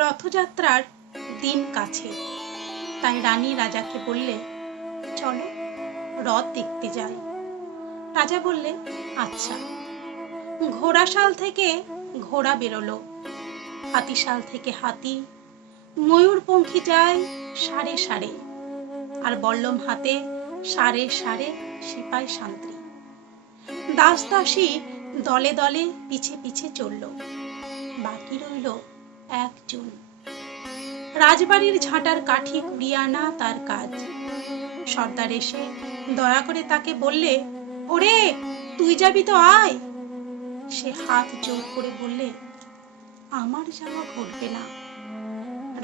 রথযাত্রার দিন কাছে, তাই রানী রাজাকে বললে, চলো রথ দেখতে যাই। রাজা বললে, আচ্ছা। ঘোড়াশাল থেকে ঘোড়া বেরোলো, হাতিশাল থেকে হাতি, ময়ূরপঙ্খী যায় সারে সারে, আর বল্লম হাতে সারে সারে সিপাই শান্তি। দাস দাসী দলে দলে পিছে পিছে চলল, বাকি রইল একজন। রাজবাড়ির ঝাঁটার কাঠি কুড়িয়ে আনা তার কাজ। সর্দার এসে দয়া করে তাকে বললে, ওরে তুই যাবি তো আয়। সে হাত জোর করে বললে, আমার যাওয়া ঘটবে না।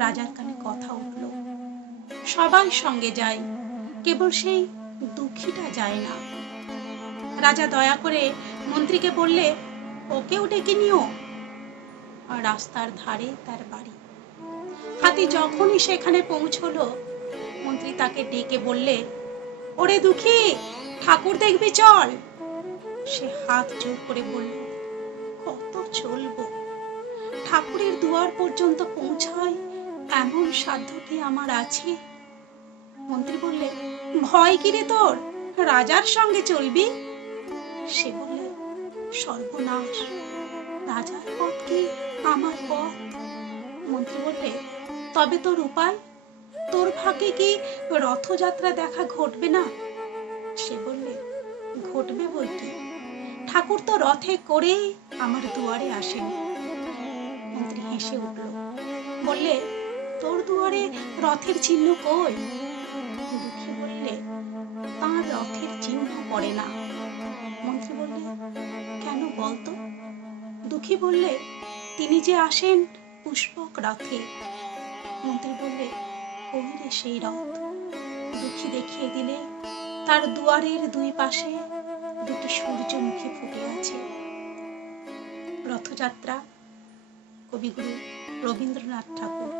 রাজার কানে কথা উঠল, সবাই সঙ্গে যায়, কেবল সেই দুঃখীটা যায় না। রাজা দয়া করে মন্ত্রীকে বললে, ওকেও ডেকে নিও। রাস্তার ধারে তার বাড়ি। হাতি যখনই সেখানে পৌঁছলো, মন্ত্রী তাকে ডেকে বললে, ওরে দুঃখী, ঠাকুর দেখবি চল। সে হাত জোর করে বলল, কত চলবো? ঠাকুরের দুয়ার পর্যন্ত পৌঁছায় এমন সাধ্য কি আমার আছে? মন্ত্রী বললে, ভয় কিরে তোর? রাজার সঙ্গে চলবি? সে বললে, সর্বনাশ, রাজার পথ কি আমার পথ? মন্ত্রী বললে, তবে তোর উপায়? তোর ভাগ্যে কি রথযাত্রা দেখা ঘটবে না? সে বললে, ঘটবে বই কি, ঠাকুর তো রথে করে আমার দুয়ারে আসেনি। মন্ত্রী হেসে উঠল, বললে, তোর দুয়ারে রথের চিহ্ন কই? দুঃখী বললে, তাঁর রথের চিহ্ন পড়ে না। মন্ত্রী বললে, কেন বলতো? দুঃখী বললে, তিনি যে আসেন পুষ্পক রথে। মন্ত্রী বললে, ওই রে সেই রথ। দুঃখী দেখিয়ে দিলে, তার দুয়ারের দুই পাশে দুটি সূর্যমুখী ফুটে আছে। রথযাত্রা, কবিগুরু রবীন্দ্রনাথ ঠাকুর।